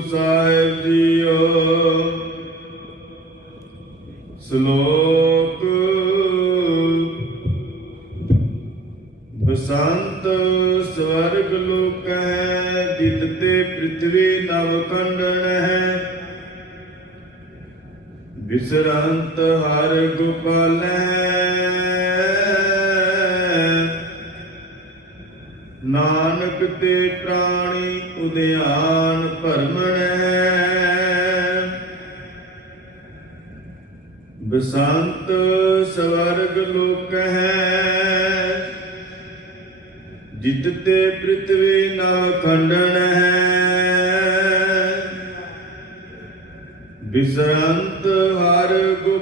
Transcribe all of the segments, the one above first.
ਸਾਹਿਬ JIO. ਸ਼ਲੋਕ ਬਸੰਤ ਸਵਰਗ ਲੋਕ ਹੈ ਜਿਤ ਤੇ ਪ੍ਰਿਥਵੀ ਨਵ ਕੰਡਨ ਹੈ। ਵਿਸਰੰਤ ਹਰ ਗੋਪਾਲ। ਨਾਨਕ ਤੇ ਪ੍ਰਾਣੀ ਉਦਿਆਨ ਭਰਮਣੈ। ਬਸੰਤ ਸਵਰਗ ਲੋਕ ਹੈ ਜਿਤ ਤੇ ਪ੍ਰਿਥਵੀ ਨਾ ਖੰਡਨ ਹੈ ਬਿਸਰੰਤ ਹਰ ਗੋਪਾਲ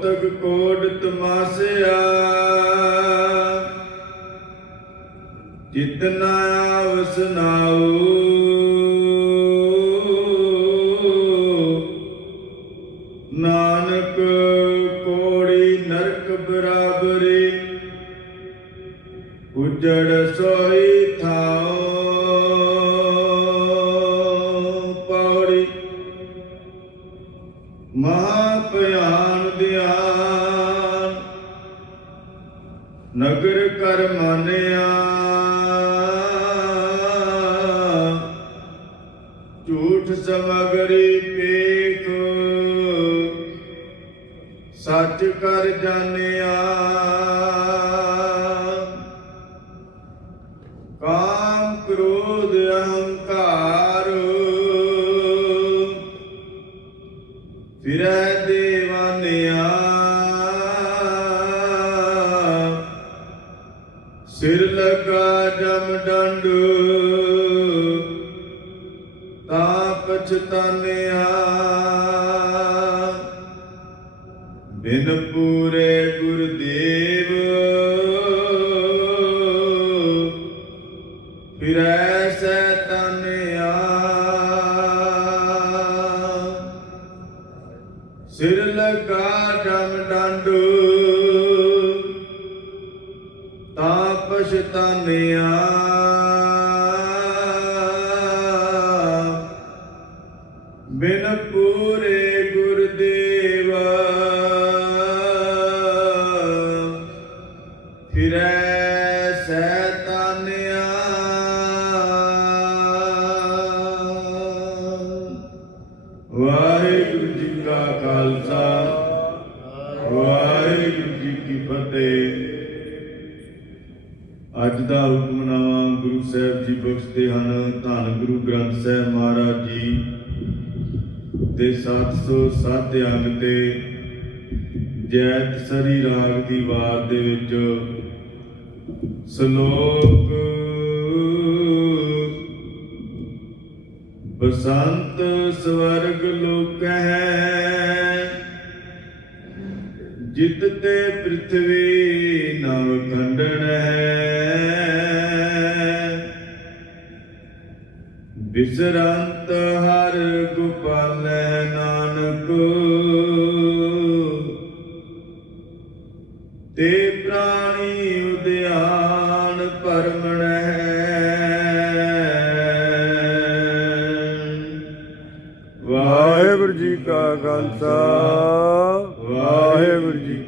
ਕੌਤਕ ਕੋਡ ਤਮਾਸਿਆ। ਜਿਤਨਾ ਵਸਨਾਉ ਨਾਨਕ ਕੋੜੀ ਨਰਕ ਬਰਾਬਰੀ। ਉਜੜ ਸੋਈ ਥਾਉ। ਮਹਾ ਭਿਆਨ ਧਿਆਨ ਨਗਰ ਕਰ ਮਾਨਿਆ। ਝੂਠ ਸਮਗਰੀ ਪੇਖ ਸੱਚ ਕਰ ਜਾਣਿਆ। ਕਾਮ ਕ੍ਰੋਧ ਅਹੰਕਾਰ। ਸਿਰ ਲਗਾ ਜਮ ਡੰਡ ਤਾਂ ਪਛਤਾਨਿਆ ਬਿਨ ਪੂਰੇ ਗੁਰਦੇਵ ਫਿਰੈ ਸੈਤਾਨਿਆ ਪਛਤਾਨਿਆ ਬਿਨ ਪੂਰੇ ਗੁਰਦੇਵ ਫਿਰੈ ਸੈਤਾਨਿਆ। ਵਾਹਿਗੁਰੂ ਜੀ ਕਾ ਖਾਲਸਾ ਵਾਹਿਗੁਰੂ ਜੀ ਕੀ ਫਤਿਹ। ਅੱਜ ਦਾ ਹੁਕਮਨਾਮਾ ਗੁਰੂ ਸਾਹਿਬ ਜੀ ਬਖਸ਼ਦੇ ਹਨ, ਧੰਨ ਗੁਰੂ ਗ੍ਰੰਥ ਸਾਹਿਬ ਮਹਾਰਾਜ ਜੀ ਦੇ 707 ਅੰਗ ਤੇ, ਜੈਤ ਸਰੀ ਰਾਗ ਦੀ ਵਾਰ ਦੇ ਵਿੱਚ ਸ਼ਲੋਕ ਬਸੰਤ ਸਵਰਗ ਲੋਕ ਹੈ, ਜਿਤ ਤੇ ਪ੍ਰਿਥਵੀ ਬਿਸਰੰਤ ਹਰ ਗੋਪਾਲ ਨਾਨਕ। ਤੇ ਪ੍ਰਾਣੀ ਉਦਿਆਨ ਪਰਮਣ ਹੈ। ਵਾਹਿਗੁਰੂ ਜੀ ਕਾ ਖਾਲਸਾ। ਵਾਹਿਗੁਰੂ ਜੀ